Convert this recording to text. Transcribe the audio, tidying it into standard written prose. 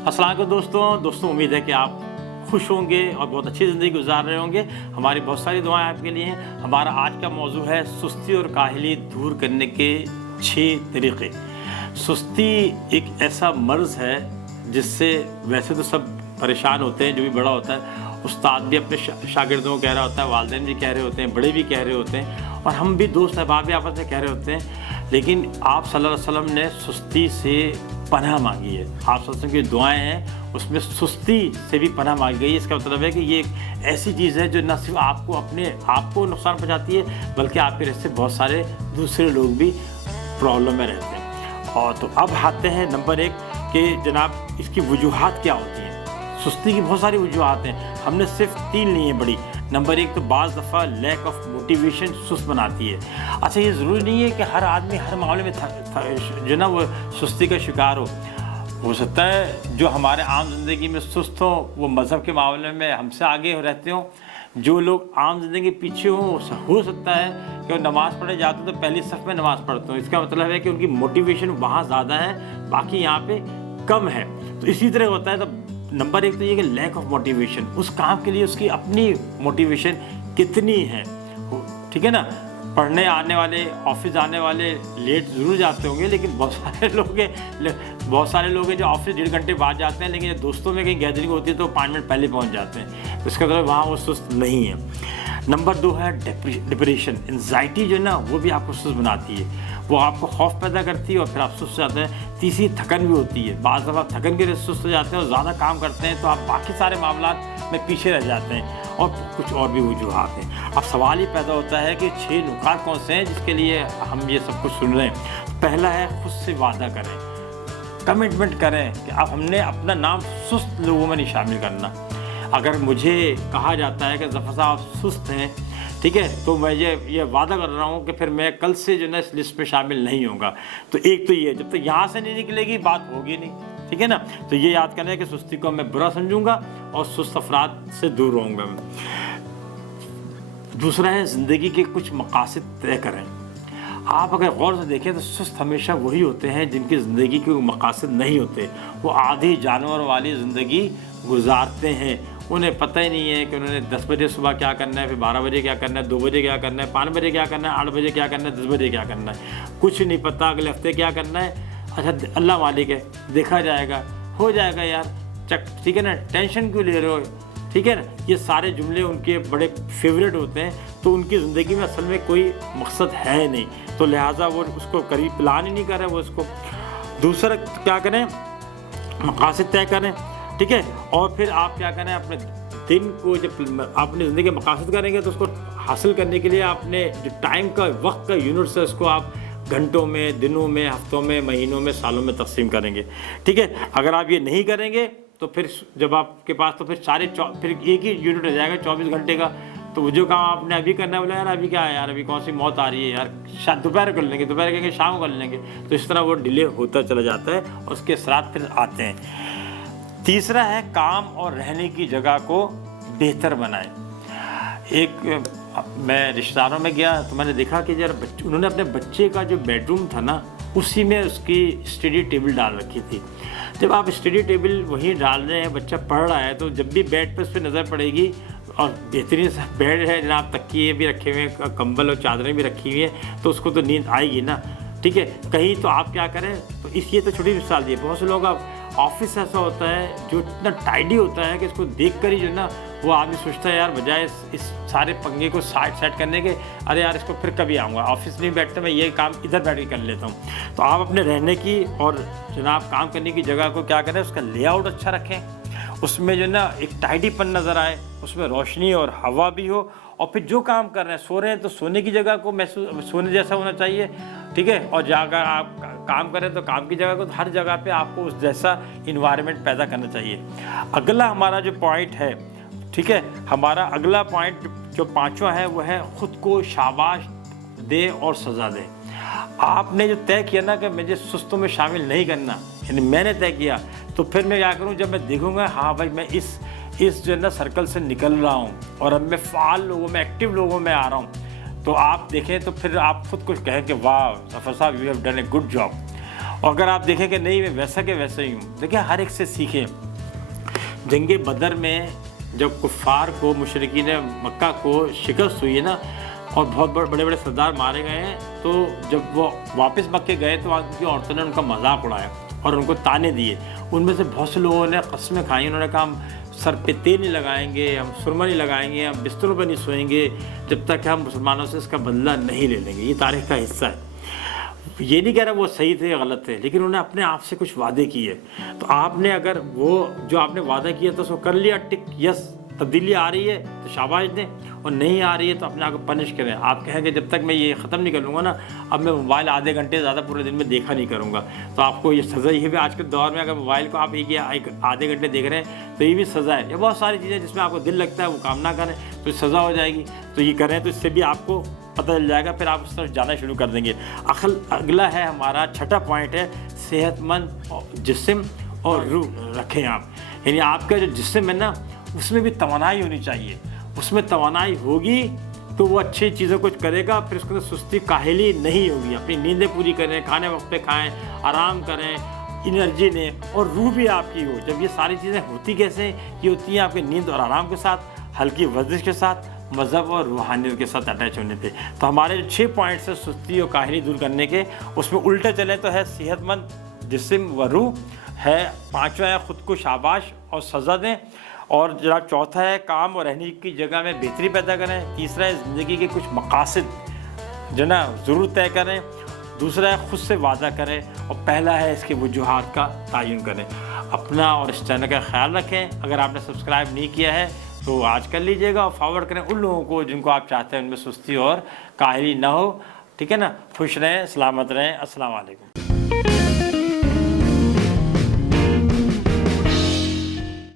अस्सलाम वालेकुम दोस्तों उम्मीद है कि आप खुश होंगे और बहुत अच्छी ज़िंदगी गुजार रहे होंगे। हमारी बहुत सारी दुआएं आपके लिए हैं। हमारा आज का मौजू है सुस्ती और काहली दूर करने के 6 तरीक़े। सुस्ती एक ऐसा मर्ज़ है जिससे वैसे तो सब परेशान होते हैं, जो भी बड़ा होता है उस्ताद भी अपने शागिर्दों को कह रहा होता है, वालिदैन भी कह रहे होते हैं, बड़े भी कह रहे होते हैं और हम भी दोस्त अहबाब भी आपस में कह रहे होते हैं। लेकिन आप सल्लल्लाहु अलैहि वसल्लम ने सुस्ती से पनाह मांगी है। आप सल्लल्लाहु अलैहि वसल्लम की दुआएं हैं उसमें सुस्ती से भी पनाह मांगी गई है। इसका मतलब है कि ये एक ऐसी चीज़ है जो न सिर्फ आपको अपने आप को नुकसान पहुँचाती है बल्कि आपके वजह से बहुत सारे दूसरे लोग भी प्रॉब्लम में रहते हैं। और तो अब आते हैं नंबर 1 कि जनाब इसकी वजूहात क्या होती हैं। सुस्ती की बहुत सारी वजूहात हैं, हमने सिर्फ 3 ली हैं बड़ी। नंबर 1 तो बाज़ दफ़ा लैक ऑफ मोटिवेशन सुस्त बनाती है। अच्छा, ये ज़रूरी नहीं है कि हर आदमी हर मामले में जो ना वो सुस्ती का शिकार हो सकता है जो हमारे आम ज़िंदगी में सुस्त हो वो मज़हब के मामले में हमसे आगे रहते हों। जो लोग आम ज़िंदगी के पीछे हों हो सकता है कि वो नमाज़ पढ़ने जाते हैं तो पहली सफ़ में नमाज़ पढ़ते हो। इसका मतलब है कि उनकी मोटिवेशन वहाँ ज़्यादा है, बाकी यहाँ पे कम है। तो इसी तरह होता है। तो नंबर 1 तो ये कि लैक ऑफ मोटिवेशन, उस काम के लिए उसकी अपनी मोटिवेशन कितनी है, ठीक है ना। पढ़ने आने वाले, ऑफिस आने वाले लेट ज़रूर जाते होंगे, लेकिन बहुत सारे लोग हैं जो ऑफिस 1.5 घंटे बाद जाते हैं, लेकिन दोस्तों में कहीं गैदरिंग होती है तो 5 मिनट पहले पहुंच जाते हैं। तो इसका मतलब वहाँ वो सुस्त नहीं है। नंबर 2 है डिप्रेशन, एंजाइटी जो है ना वो भी आपको सुस्त बनाती है, वो आपको खौफ पैदा करती है और फिर आप सुस्त हो जाते हैं। तीसरी थकन भी होती है, बाज़ दफ़ा थकन के वजह से सुस्त हो जाते हैं और ज़्यादा काम करते हैं तो आप बाकी सारे मामलात में पीछे रह जाते हैं और कुछ और भी वजूहात हैं। अब सवाल ये पैदा होता है कि 6 नुकात कौन से हैं जिसके लिए हम ये सब कुछ सुन रहे हैं। पहला है खुद से वादा करें, कमिटमेंट करें कि अब हमने अपना नाम सुस्त लोगों में नहीं शामिल करना। अगर मुझे कहा जाता है कि ज़फ़र साहब आप सुस्त हैं, ठीक है, तो मैं ये वादा कर रहा हूँ कि फिर मैं कल से जो ना इस लिस्ट में शामिल नहीं होगा। तो एक तो ये, जब तक यहाँ से नहीं निकलेगी बात होगी नहीं, ठीक है ना। तो ये याद करना है कि सुस्ती को मैं बुरा समझूंगा और सुस्त अफराद से दूर रहूँगा मैं। दूसरा है ज़िंदगी के कुछ मकासद तय करें। आप अगर गौर से देखें तो सुस्त हमेशा वही होते हैं जिनकी ज़िंदगी के मकासद नहीं होते। वो आधी जानवर वाली ज़िंदगी गुजारते हैं, उन्हें पता ही नहीं है कि उन्होंने 10 बजे सुबह क्या करना है, फिर 12 बजे क्या करना है, 2 बजे क्या करना है, 5 बजे क्या करना है, 8 बजे क्या करना है, 10 बजे क्या करना है, कुछ नहीं पता अगले हफ्ते क्या करना है। अच्छा, अल्लाह मालिक है, देखा जाएगा, हो जाएगा यार, चक, ठीक है ना, टेंशन क्यों ले रहे हो, ठीक है ना। ये सारे जुमले उनके बड़े फेवरेट होते हैं। तो उनकी ज़िंदगी में असल में कोई मकसद है नहीं, तो लिहाजा वो उसको करीब प्लान ही नहीं कर रहे वो उसको। दूसरा क्या करें, मकासद तय करें, ठीक है। और फिर आप क्या करें, अपने दिन को जब अपनी ज़िंदगी के मकासद करेंगे तो उसको हासिल करने के लिए आपने जो टाइम का, वक्त का यूनिट्स है उसको आप घंटों में, दिनों में, हफ्तों में, महीनों में, सालों में तकसीम करेंगे, ठीक है। अगर आप ये नहीं करेंगे तो फिर जब आपके पास तो फिर एक ही यूनिट हो जाएगा 24 घंटे का। तो वो जो काम आपने अभी करना है, बोला यार अभी क्या है यार, अभी कौन सी मौत आ रही है यार, दोपहर कर लेंगे, दोपहर करेंगे, शाम कर लेंगे। तो इस तरह वो डिले होता चला जाता है और उसके असरात फिर आते हैं। तीसरा है काम और रहने की जगह को बेहतर बनाएं। मैं रिश्तेदारों में गया तो मैंने देखा कि यार उन्होंने अपने बच्चे का जो बेडरूम था ना उसी में उसकी स्टडी टेबल डाल रखी थी। जब आप स्टडी टेबल वहीं डाल रहे हैं, बच्चा पढ़ रहा है, तो जब भी बेड पर उस पर नज़र पड़ेगी और बेहतरीन सा बेड है जनाब, तकिए भी रखे हुए हैं, कंबल और चादरें भी रखी हुई हैं, तो उसको तो नींद आएगी ना, ठीक है। कहीं तो आप क्या करें, तो ये तो छोटी मिसाल दी है। बहुत से लोग ऑफिस ऐसा होता है जो इतना टाइडी होता है कि इसको देख कर ही जो ना वो आदमी सोचता है यार बजाय इस सारे पंगे को सेट करने के, अरे यार इसको फिर कभी आऊँगा, ऑफिस नहीं बैठता, मैं ये काम इधर बैठ के कर लेता हूँ। तो आप अपने रहने की और जनाब काम करने की जगह को क्या करें, उसका लेआउट अच्छा रखें, उसमें जो ना एक टाइडीपन नज़र आए, उसमें रोशनी और हवा भी हो। और फिर जो काम कर रहे हैं, सो रहे हैं तो सोने की जगह को महसूस सोने जैसा होना चाहिए, ठीक है। और जाकर आप काम करें तो काम की जगह को, हर जगह पे आपको उस जैसा इन्वायरमेंट पैदा करना चाहिए। अगला हमारा जो पॉइंट है, ठीक है, हमारा अगला पॉइंट जो 5वां है वो है ख़ुद को शाबाश दे और सज़ा दे। आपने जो तय किया ना कि मुझे सुस्तों में शामिल नहीं करना, यानी मैंने तय किया, तो फिर मैं क्या करूँ, जब मैं देखूँगा हाँ भाई मैं इस जो है ना सर्कल से निकल रहा हूँ और अब मैं फ़ाल लोगों में, एक्टिव लोगों में आ रहा हूँ, तो आप देखें तो फिर आप खुद कुछ कहें कि वाह ज़फ़र साहब you have done a good job. और अगर आप देखें कि नहीं मैं वैसा के वैसा ही हूँ, देखिए हर एक से सीखें। जंग बदर में जब कुफ़ार को, मुशरिकीन मक्का को शिकस्त हुई है ना, और बहुत बड़े बड़े सरदार मारे गए हैं, तो जब वो वापस मक्के गए तो वहाँ की औरतों ने उनका मजाक उड़ाया और उनको ताने दिए। उनमें से बहुत से लोगों ने कस्में खाई, उन्होंने कहा हम सर पे तेल नहीं लगाएंगे, हम सुरमा नहीं लगाएंगे, हम बिस्तरों पर नहीं सोएंगे जब तक हम मुसलमानों से इसका बदला नहीं ले लेंगे। ये तारीख़ का हिस्सा है। ये नहीं कह रहा वो सही थे या गलत थे, लेकिन उन्होंने अपने आप से कुछ वादे किए। तो आपने अगर वो जो आपने वादा किया था उसको कर लिया टिक, यस तब्दीली आ रही है तो शाबाश दें, और नहीं आ रही है तो अपने आप को पनिश करें। आप कहेंगे जब तक मैं ये ख़त्म नहीं कर लूँगा ना, अब मैं मोबाइल आधे घंटे ज़्यादा पूरे दिन में देखा नहीं करूँगा, तो आपको ये सज़ा ये भी आज के दौर में, अगर मोबाइल को आप एक आधे घंटे देख रहे हैं तो ये भी सज़ा है। ये बहुत सारी चीज़ें जिसमें आपको दिल लगता है वो काम ना करें तो सज़ा हो जाएगी। तो ये करें तो इससे भी आपको पता चल जाएगा, फिर आप उस तरफ जाना शुरू कर देंगे। अगला है हमारा छठा पॉइंट है सेहतमंद जिस्म और रूह रखें आप। यानी आपका जो जिस्म है ना उसमें भी तवानाई होनी चाहिए। उसमें तवानाई होगी तो वो अच्छी चीज़ों कुछ करेगा, फिर उसके अंदर सुस्ती काहिली नहीं होगी। अपनी नींदें पूरी करें, खाने वक्त पे खाएं, आराम करें, एनर्जी लें, और रूह भी आपकी हो। जब ये सारी चीज़ें होती कैसे, ये होती हैं आपके नींद और आराम के साथ, हल्की वर्जिश के साथ, मज़हब और रूहानियत के साथ अटैच होने पे। तो हमारे जो 6 पॉइंट्स है सुस्ती और काहिली दूर करने के, उसमें उल्टे चले तो है सेहतमंद जिस्म व रूह है, 5वां है ख़ुद को शाबाश और सज़ा दें, और जनाब चौथा है काम और रहने की जगह में बेहतरी पैदा करें, तीसरा है ज़िंदगी के कुछ मकासद जो ना ज़रूर तय करें, दूसरा है ख़ुद से वादा करें, और पहला है इसके वजूहात का तयन करें। अपना और इस चैनल का ख्याल रखें। अगर आपने सब्सक्राइब नहीं किया है तो आज कर लीजिएगा, और फॉरवर्ड करें उन लोगों को जिनको आप चाहते हैं उनमें सुस्ती और काहिली ना हो। ठीक है ना। खुश रहें, सलामत रहें। अस्सलाम वालेकुम।